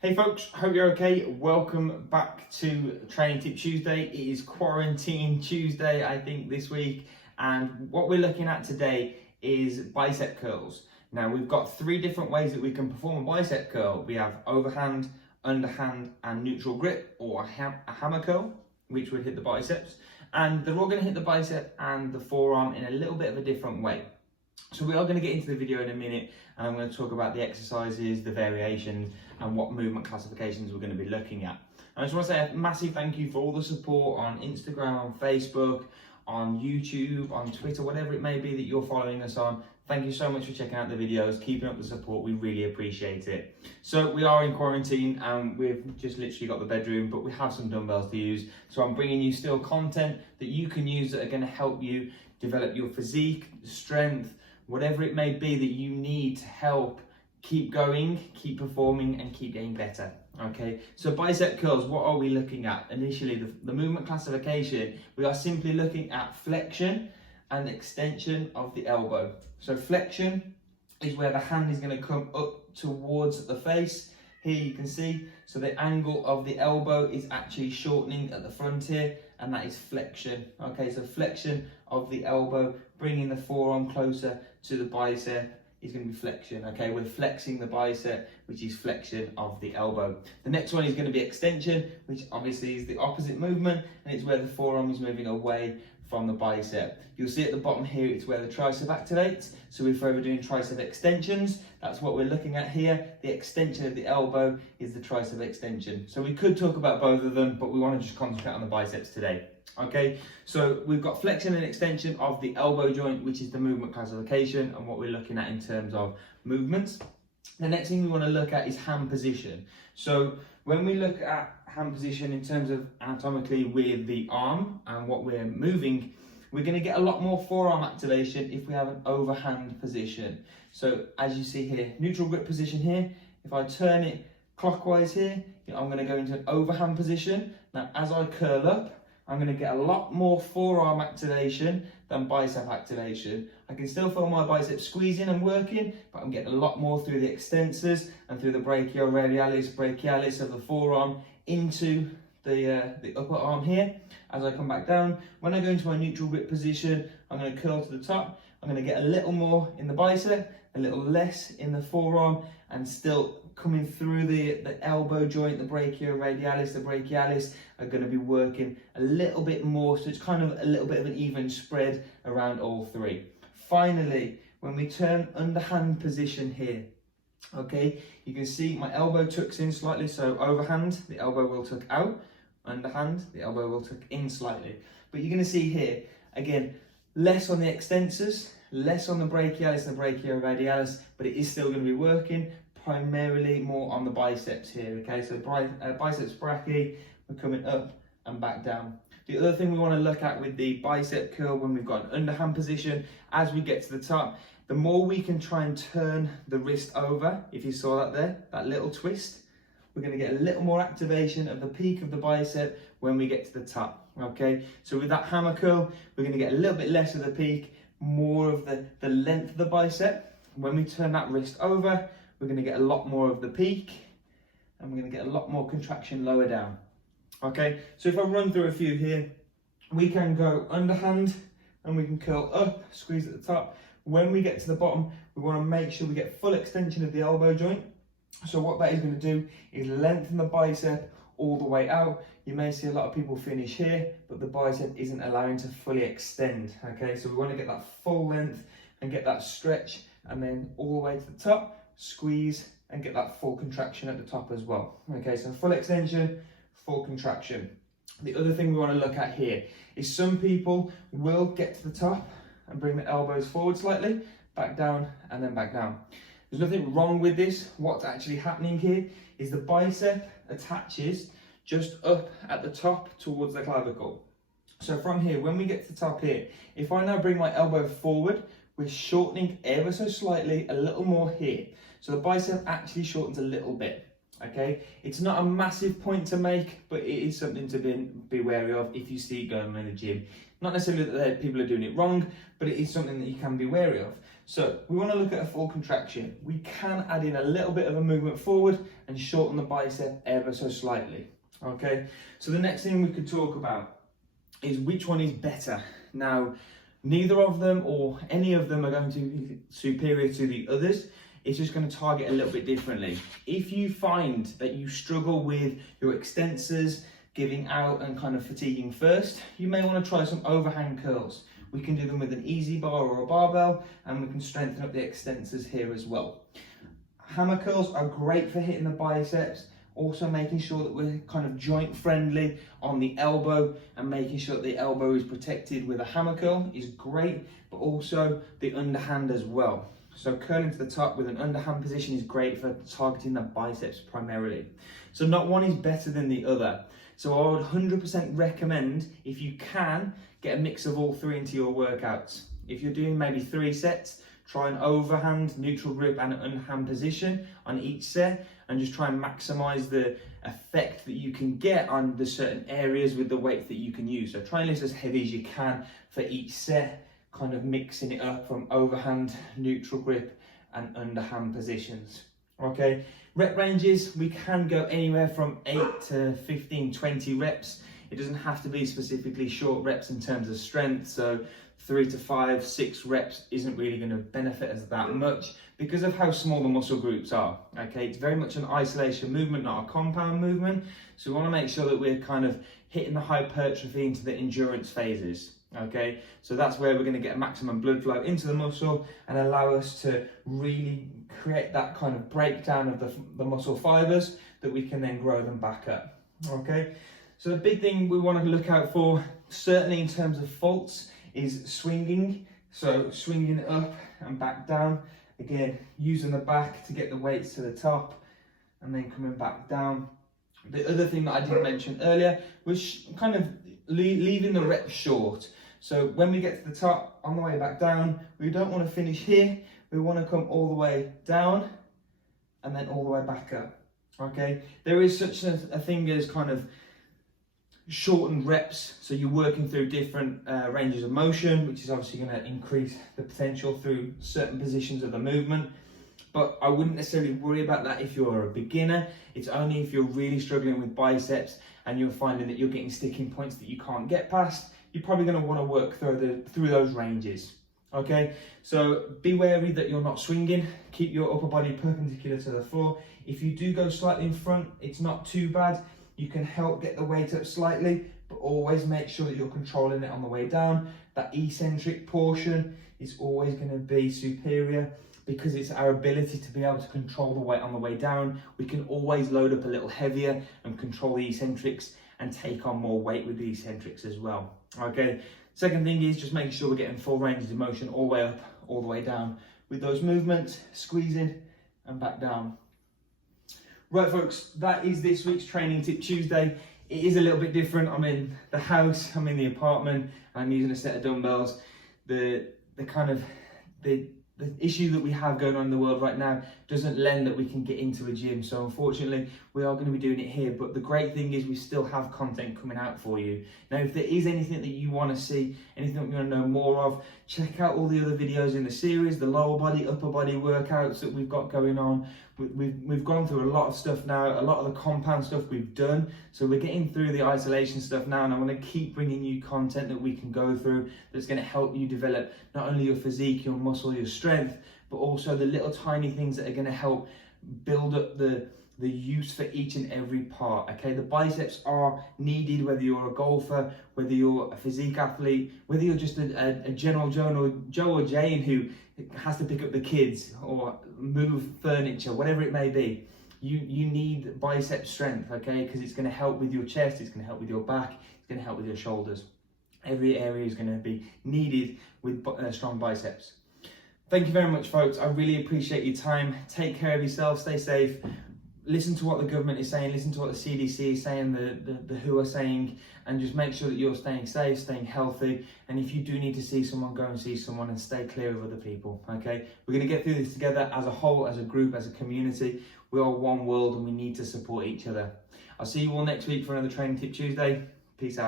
Hey folks, hope you're okay. Welcome back to Training Tip Tuesday. It is Quarantine Tuesday, I think, this week. And what we're looking at today is bicep curls. Now, we've got three different ways that we can perform a bicep curl. We have overhand, underhand, and neutral grip, or a hammer curl, which would hit the biceps. And they're all going to hit the bicep and the forearm in a little bit of a different way. So we are going to get into the video in a minute, and I'm going to talk about the exercises, the variations, and what movement classifications we're going to be looking at. And I just want to say a massive thank you for all the support on Instagram, on Facebook, on YouTube, on Twitter, whatever it may be that you're following us on. Thank you so much for checking out the videos, keeping up the support. We really appreciate it. So we are in quarantine and we've just literally got the bedroom, but we have some dumbbells to use. So I'm bringing you still content that you can use that are going to help you develop your physique, strength, whatever it may be that you need to help keep going, keep performing, and keep getting better. Okay, so bicep curls, what are we looking at? Initially, the movement classification, we are simply looking at flexion and extension of the elbow. So flexion is where the hand is going to come up towards the face. Here you can see, so the angle of the elbow is actually shortening at the front here, and that is flexion. Okay, so flexion of the elbow, bringing the forearm closer to the bicep is going to be flexion. Okay, we're flexing the bicep, which is flexion of the elbow. The next one is going to be extension, which obviously is the opposite movement, and it's where the forearm is moving away from the bicep. You'll see at the bottom here, it's where the tricep activates. So if we're ever doing tricep extensions, that's what we're looking at here. The extension of the elbow is the tricep extension. So we could talk about both of them, but we want to just concentrate on the biceps today. Okay, so we've got flexion and extension of the elbow joint, which is the movement classification and what we're looking at in terms of movements. The next thing we want to look at is hand position. So when we look at hand position in terms of anatomically with the arm and what we're moving, we're going to get a lot more forearm activation if we have an overhand position. So as you see here, neutral grip position here, if I turn it clockwise here, I'm going to go into an overhand position. Now as I curl up, I'm going to get a lot more forearm activation than bicep activation. I can still feel my biceps squeezing and working, but I'm getting a lot more through the extensors and through the brachialis of the forearm into the upper arm here. As I come back down, when I go into my neutral grip position, I'm going to curl to the top. I'm going to get a little more in the bicep, a little less in the forearm, and still coming through the elbow joint, the brachialis are going to be working a little bit more. So it's kind of a little bit of an even spread around all three. Finally, when we turn underhand position here, okay, you can see my elbow tucks in slightly. So overhand, the elbow will tuck out. Underhand, the elbow will tuck in slightly. But you're going to see here, again, less on the extensors, less on the brachialis and the brachioradialis, but it is still going to be working primarily more on the biceps here. Okay, so biceps brachii, we're coming up and back down. The other thing we want to look at with the bicep curl when we've got an underhand position, as we get to the top, the more we can try and turn the wrist over, if you saw that there, that little twist, we're going to get a little more activation of the peak of the bicep when we get to the top. Okay, so with that hammer curl, we're going to get a little bit less of the peak, more of the length of the bicep. When we turn that wrist over, we're going to get a lot more of the peak, and we're going to get a lot more contraction lower down. Okay, so if I run through a few here, we can go underhand and we can curl up, squeeze at the top. When we get to the bottom, we want to make sure we get full extension of the elbow joint. So what that is going to do is lengthen the bicep all the way out. You may see a lot of people finish here, but the bicep isn't allowing to fully extend. Okay, so we want to get that full length and get that stretch, and then all the way to the top, squeeze and get that full contraction at the top as well. Okay, so full extension, full contraction. The other thing we want to look at here is some people will get to the top and bring the elbows forward slightly, back down, and then back down. There's nothing wrong with this. What's actually happening here is the bicep attaches just up at the top towards the clavicle. So from here, when we get to the top here, if I now bring my elbow forward, we're shortening ever so slightly, a little more here. So the bicep actually shortens a little bit. Okay, it's not a massive point to make, but it is something to be wary of if you see it going on in the gym. Not necessarily that people are doing it wrong, but it is something that you can be wary of. So we want to look at a full contraction. We can add in a little bit of a movement forward and shorten the bicep ever so slightly. Okay, so the next thing we could talk about is which one is better. Now, neither of them or any of them are going to be superior to the others. It's just going to target a little bit differently. If you find that you struggle with your extensors giving out and kind of fatiguing first, you may want to try some overhand curls. We can do them with an easy bar or a barbell, and we can strengthen up the extensors here as well. Hammer curls are great for hitting the biceps, also making sure that we're kind of joint friendly on the elbow, and making sure that the elbow is protected with a hammer curl is great, but also the underhand as well. So curling to the top with an underhand position is great for targeting the biceps primarily. So not one is better than the other. So I would 100% recommend, if you can, get a mix of all three into your workouts. If you're doing maybe 3 sets, try an overhand, neutral grip and an underhand position on each set, and just try and maximize the effect that you can get on the certain areas with the weights that you can use. So try and lift as heavy as you can for each set, kind of mixing it up from overhand, neutral grip and underhand positions. Okay, rep ranges, we can go anywhere from 8 to 15, 20 reps. It doesn't have to be specifically short reps in terms of strength. So 3 to 5, 6 reps isn't really going to benefit us that much because of how small the muscle groups are. Okay, it's very much an isolation movement, not a compound movement. So we want to make sure that we're kind of hitting the hypertrophy into the endurance phases. Okay, so that's where we're going to get maximum blood flow into the muscle and allow us to really create that kind of breakdown of the muscle fibers that we can then grow them back up. Okay, so the big thing we want to look out for, certainly in terms of faults, is swinging. So swinging up and back down, again using the back to get the weights to the top and then coming back down. The other thing that I didn't mention earlier was kind of leaving the reps short. So when we get to the top, on the way back down, we don't want to finish here. We want to come all the way down and then all the way back up. Okay, there is such a thing as kind of shortened reps. So you're working through different ranges of motion, which is obviously going to increase the potential through certain positions of the movement. But I wouldn't necessarily worry about that if you're a beginner. It's only if you're really struggling with biceps and you're finding that you're getting sticking points that you can't get past, you're probably going to want to work through those ranges. Okay, so be wary that you're not swinging. Keep your upper body perpendicular to the floor. If you do go slightly in front, it's not too bad. You can help get the weight up slightly, but always make sure that you're controlling it on the way down. That eccentric portion is always going to be superior, because it's our ability to be able to control the weight on the way down. We can always load up a little heavier and control the eccentrics and take on more weight with the eccentrics as well. Okay, second thing is just making sure we're getting full ranges of motion all the way up, all the way down with those movements, squeezing and back down. Right folks, that is this week's Training Tip Tuesday. It is a little bit different. I'm in the house, I'm in the apartment, I'm using a set of dumbbells. The issue that we have going on in the world right now doesn't lend that we can get into a gym. So unfortunately, we are going to be doing it here. But the great thing is we still have content coming out for you. Now, if there is anything that you want to see, anything that you want to know more of, check out all the other videos in the series, the lower body, upper body workouts that we've got going on. We've gone through a lot of stuff now, a lot of the compound stuff we've done. So we're getting through the isolation stuff now, and I want to keep bringing you content that we can go through that's going to help you develop not only your physique, your muscle, your strength, but also the little tiny things that are going to help build up the use for each and every part. Okay, the biceps are needed whether you're a golfer, whether you're a physique athlete, whether you're just a general Joe or Jane who has to pick up the kids or move furniture, whatever it may be. You need bicep strength, okay, because it's going to help with your chest, it's going to help with your back, it's going to help with your shoulders. Every area is going to be needed with strong biceps. Thank you very much, folks. I really appreciate your time. Take care of yourself, stay safe. Listen to what the government is saying, listen to what the CDC is saying, the WHO are saying, and just make sure that you're staying safe, staying healthy. And if you do need to see someone, go and see someone and stay clear of other people, okay? We're going to get through this together as a whole, as a group, as a community. We are one world and we need to support each other. I'll see you all next week for another Training Tip Tuesday. Peace out.